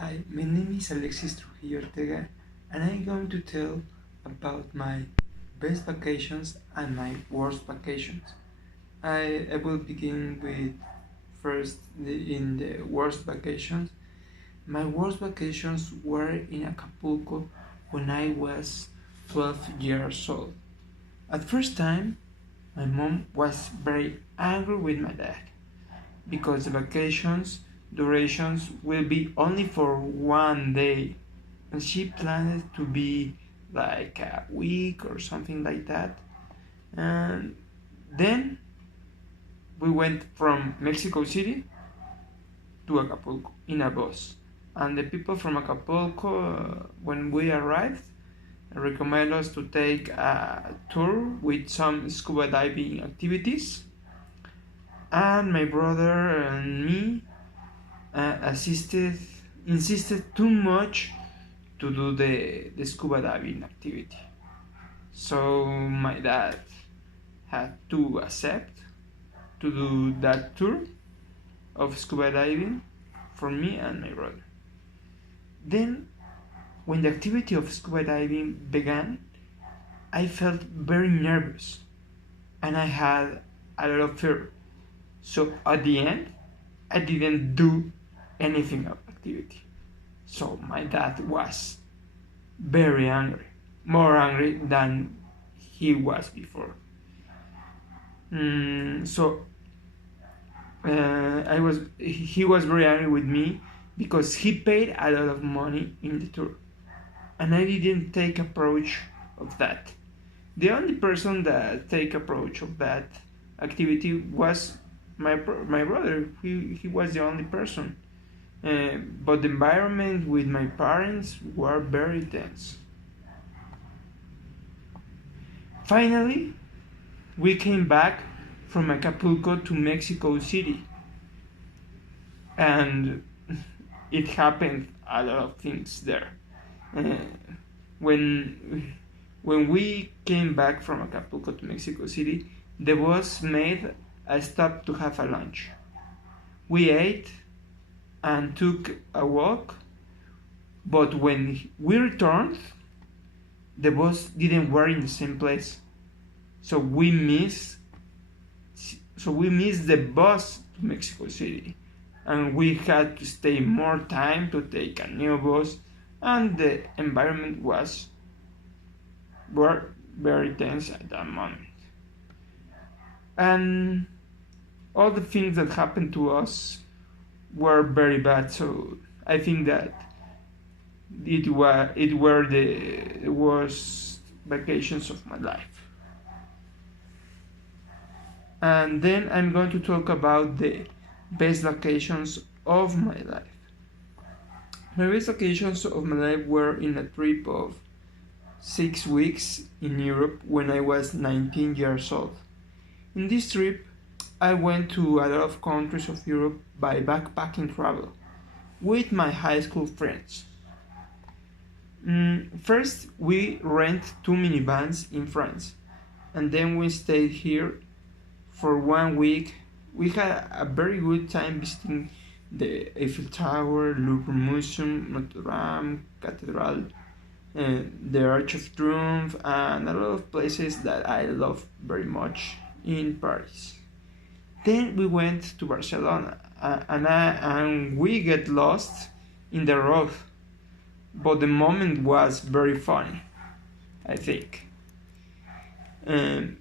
Hi, my name is Alexis Trujillo Ortega, and I'm going to tell about my best vacations and my worst vacations. I will begin with in the worst vacations. My worst vacations were in Acapulco when I was 12 years old. At first time, my mom was very angry with my dad because the vacations durations will be only for one day, and she planned it to be like a week or something like that. And then we went from Mexico City to Acapulco in a bus, and the people from Acapulco, when we arrived, recommend us to take a tour with some scuba diving activities, and my brother and me insisted too much to do the scuba diving activity. So my dad had to accept to do that tour of scuba diving for me and my brother. Then, when the activity of scuba diving began, I felt very nervous and I had a lot of fear. So at the end, I didn't do anything of activity. So my dad was very angry, more angry than he was before. So he was very angry with me because he paid a lot of money in the tour, and I didn't take approach of that. The only person that take approach of that activity was my brother. He was the only person. But the environment with my parents were very tense. Finally, we came back from Acapulco to Mexico City, and it happened a lot of things there. When we came back from Acapulco to Mexico City, the bus made a stop to have a lunch. We ate and took a walk, but when we returned, the bus didn't work in the same place, so we missed the bus to Mexico City, and we had to stay more time to take a new bus, and the environment was very tense at that moment. And all the things that happened to us were very bad, so I think that it were the worst vacations of my life. And then I'm going to talk about the best vacations of my life. My best vacations of my life were in a trip of 6 weeks in Europe when I was 19 years old. In this trip, I went to a lot of countries of Europe by backpacking travel with my high school friends. First, we rent 2 minivans in France, and then we stayed here for 1 week. We had a very good time visiting the Eiffel Tower, Louvre Museum, Notre Dame Cathedral, the Arch of Triumph, and a lot of places that I love very much in Paris. Then we went to Barcelona, and we get lost in the road, but the moment was very funny, I think. And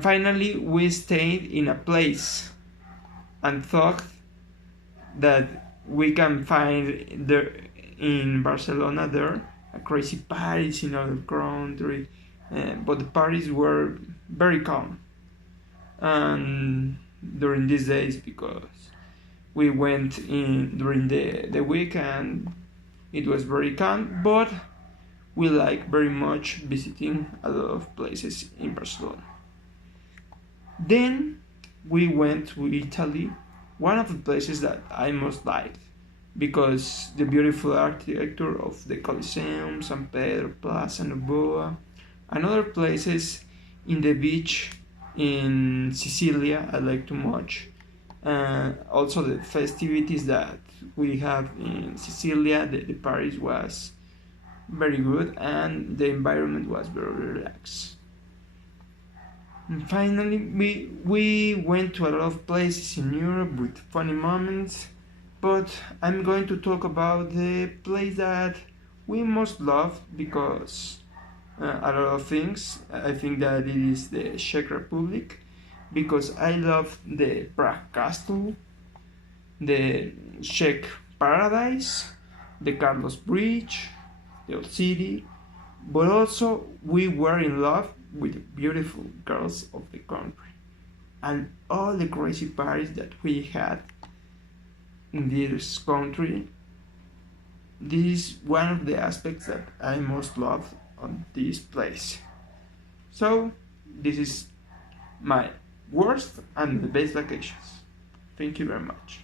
finally, we stayed in a place and thought that we can find there in Barcelona a crazy parties in other country, but the parties were very calm. And during these days, because we went in during the week and it was very calm, but we like very much visiting a lot of places in Barcelona. Then we went to Italy, one of the places that I most liked, because the beautiful architecture of the Colosseum, San Pedro, Plaza Novoa, and other places in the beach in Sicilia I like too much. Also the festivities that we have in Sicilia, the Paris was very good and the environment was very relaxed. And finally, we went to a lot of places in Europe with funny moments, but I'm going to talk about the place that we most love because a lot of things. I think that it is the Czech Republic because I love the Prague Castle, the Czech Paradise, the Carlos Bridge, the old city, but also we were in love with the beautiful girls of the country and all the crazy parties that we had in this country. This is one of the aspects that I most love on this place. So this is my worst and the best vacations. Thank you very much.